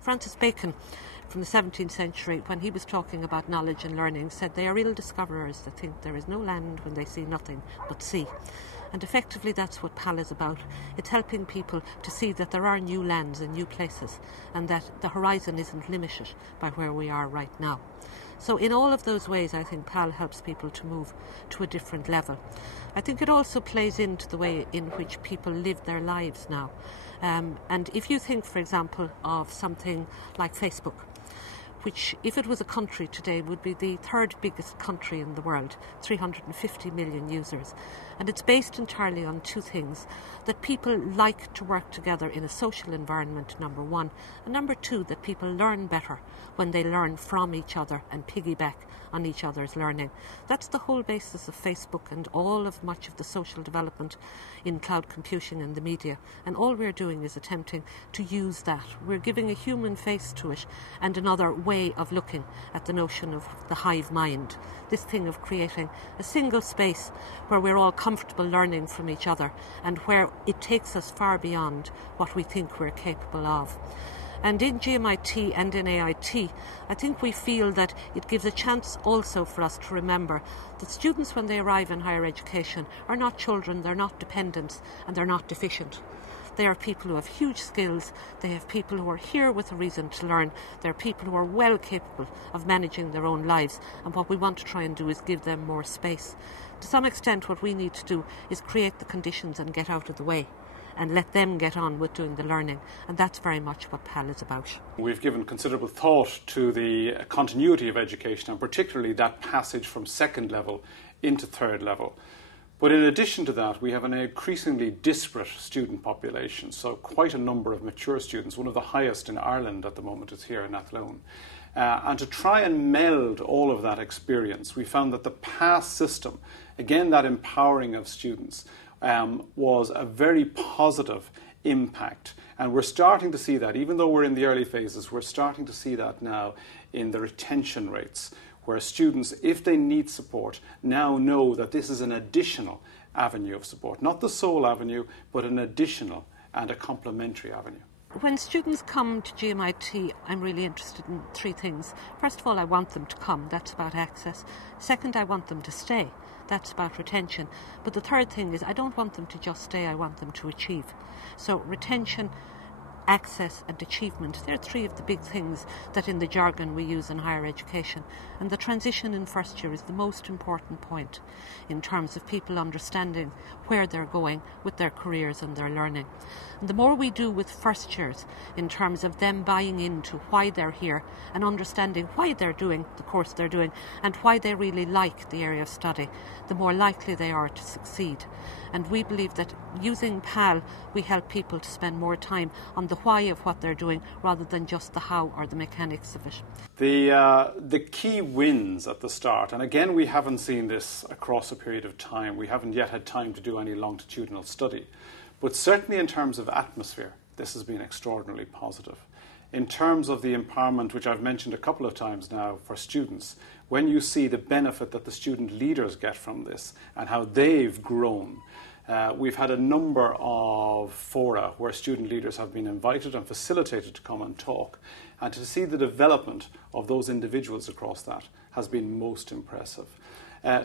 Francis Bacon, from the 17th century, when he was talking about knowledge and learning, said they are ill discoverers that think there is no land when they see nothing but sea. And effectively that's what PAL is about. It's helping people to see that there are new lands and new places, and that the horizon isn't limited by where we are right now. So in all of those ways, I think PAL helps people to move to a different level. I think it also plays into the way in which people live their lives now. And if you think, for example, of something like Facebook, which, if it was a country today, would be the third biggest country in the world, 350 million users. And it's based entirely on two things: that people like to work together in a social environment, number one, and number two, that people learn better when they learn from each other and piggyback on each other's learning. That's the whole basis of Facebook and all of much of the social development in cloud computing and the media. And all we're doing is attempting to use that. We're giving a human face to it and another way of looking at the notion of the hive mind. This thing of creating a single space where we're all comfortable learning from each other and where it takes us far beyond what we think we're capable of. And in GMIT and in AIT, I think we feel that it gives a chance also for us to remember that students, when they arrive in higher education, are not children, they're not dependents, and they're not deficient. They are people who have huge skills. They have people who are here with a reason to learn. They're people who are well capable of managing their own lives. And what we want to try and do is give them more space. To some extent, what we need to do is create the conditions and get out of the way and let them get on with doing the learning. And that's very much what PAL is about. We've given considerable thought to the continuity of education, and particularly that passage from second level into third level. But in addition to that, we have an increasingly disparate student population, so quite a number of mature students. One of the highest in Ireland at the moment is here in Athlone. And to try and meld all of that experience, we found that the PASS system, again that empowering of students, was a very positive impact. And we're starting to see that, even though we're in the early phases, we're starting to see that now in the retention rates, where students, if they need support, now know that this is an additional avenue of support. Not the sole avenue, but an additional and a complementary avenue. When students come to GMIT, I'm really interested in three things. First of all, I want them to come. That's about access. Second, I want them to stay. That's about retention. But the third thing is I don't want them to just stay, I want them to achieve. So retention, access and achievement, they're three of the big things that in the jargon we use in higher education. And the transition in first year is the most important point in terms of people understanding where they're going with their careers and their learning. And the more we do with first years in terms of them buying into why they're here and understanding why they're doing the course they're doing and why they really like the area of study, the more likely they are to succeed. And we believe that using PAL, we help people to spend more time on the why of what they're doing rather than just the how or the mechanics of it. The key wins at the start, and again we haven't seen this across a period of time, we haven't yet had time to do any longitudinal study, but certainly in terms of atmosphere, this has been extraordinarily positive. In terms of the empowerment, which I've mentioned a couple of times now for students, when you see the benefit that the student leaders get from this and how they've grown, we've had a number of fora where student leaders have been invited and facilitated to come and talk, and to see the development of those individuals across that has been most impressive.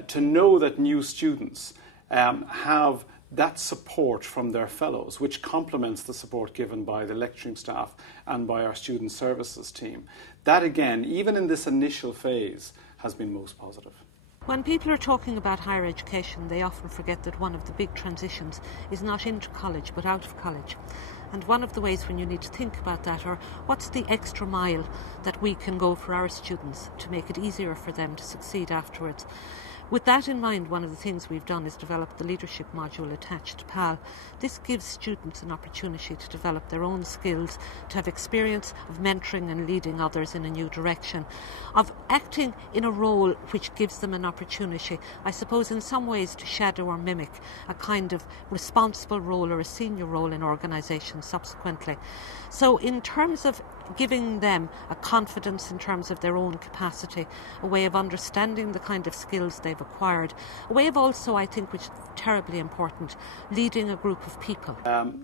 To know that new students have that support from their fellows, which complements the support given by the lecturing staff and by our student services team, that again, even in this initial phase, has been most positive. When people are talking about higher education, they often forget that one of the big transitions is not into college but out of college. And one of the ways when you need to think about that are what's the extra mile that we can go for our students to make it easier for them to succeed afterwards. With that in mind, one of the things we've done is develop the leadership module attached to PAL. This gives students an opportunity to develop their own skills, to have experience of mentoring and leading others in a new direction, of acting in a role which gives them an opportunity, I suppose in some ways to shadow or mimic a kind of responsible role or a senior role in organisations subsequently. So in terms of giving them a confidence in terms of their own capacity, a way of understanding the kind of skills they've acquired. A way of also, I think, which is terribly important, leading a group of people.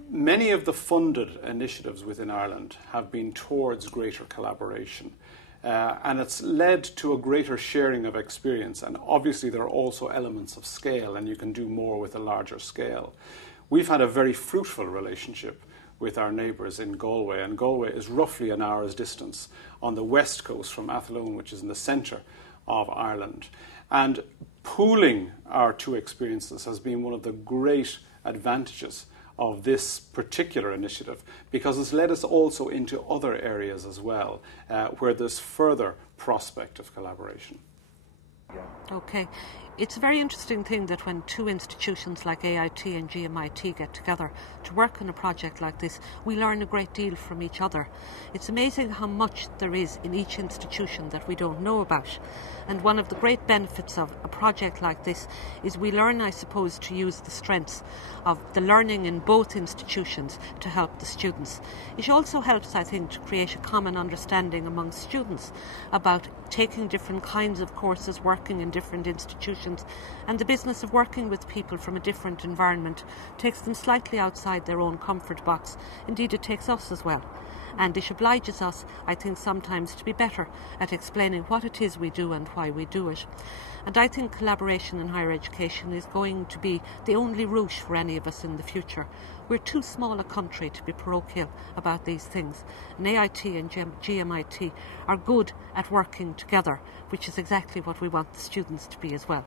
Many of the funded initiatives within Ireland have been towards greater collaboration. And it's led to a greater sharing of experience, and obviously there are also elements of scale, and you can do more with a larger scale. We've had a very fruitful relationship with our neighbours in Galway, and Galway is roughly an hour's distance on the west coast from Athlone, which is in the centre of Ireland. And pooling our two experiences has been one of the great advantages of this particular initiative, because it's led us also into other areas as well, where there's further prospect of collaboration. Okay. It's a very interesting thing that when two institutions like AIT and GMIT get together to work on a project like this, we learn a great deal from each other. It's amazing how much there is in each institution that we don't know about. And one of the great benefits of a project like this is we learn, I suppose, to use the strengths of the learning in both institutions to help the students. It also helps, I think, to create a common understanding among students about taking different kinds of courses, working in different institutions, and the business of working with people from a different environment takes them slightly outside their own comfort box. Indeed, it takes us as well. And it obliges us, I think, sometimes to be better at explaining what it is we do and why we do it. And I think collaboration in higher education is going to be the only route for any of us in the future. We're too small a country to be parochial about these things. And AIT and GMIT are good at working together, which is exactly what we want the students to be as well.